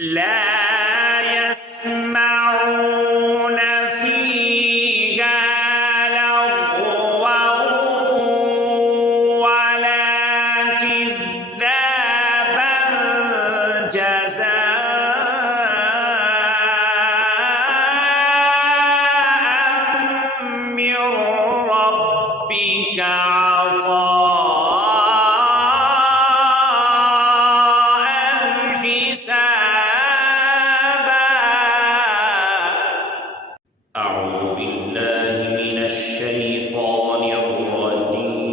لا يسمعون فيها لغوا ولا كذابا جزاء من ربك أعوذ بالله من الشيطان الرجيم.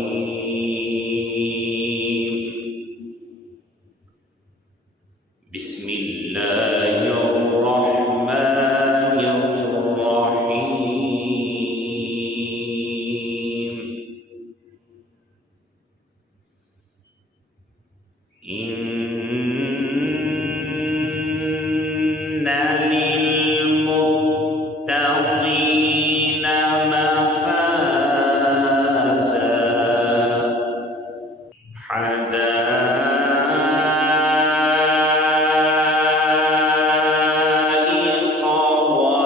بسم الله الرحمن الرحيم. إن للمتقين مفازا حدائق وأعنابا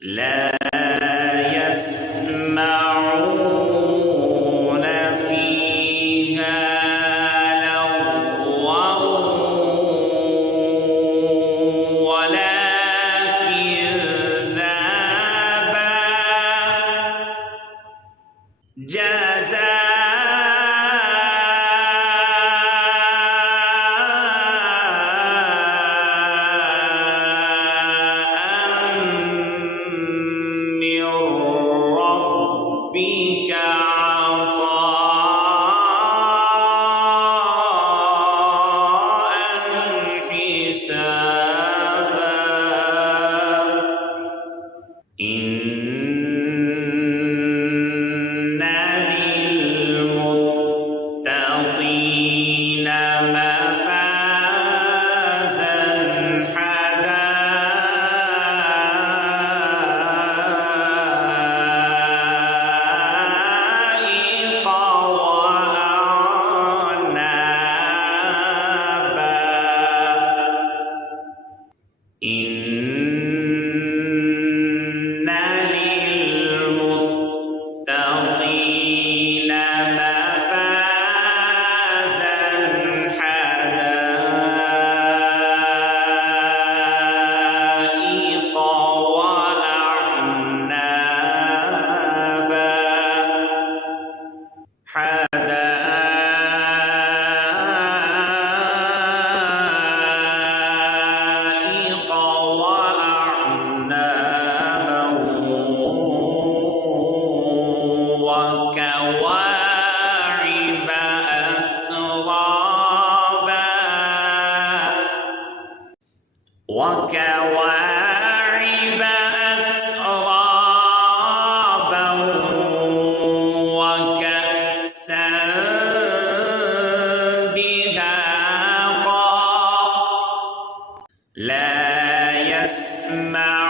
لا يسمعون فيها لغوا ولا كذابا ربك عطاء حسابا. إن للمتقين مفازا حدائق وأعنابا. إن للمتقين مفازا حدائق وأعنابا. حدائق وأعنابا وكواعب أترابا. وكواعب أترابا وكأسا دهاقا. لا يسمعون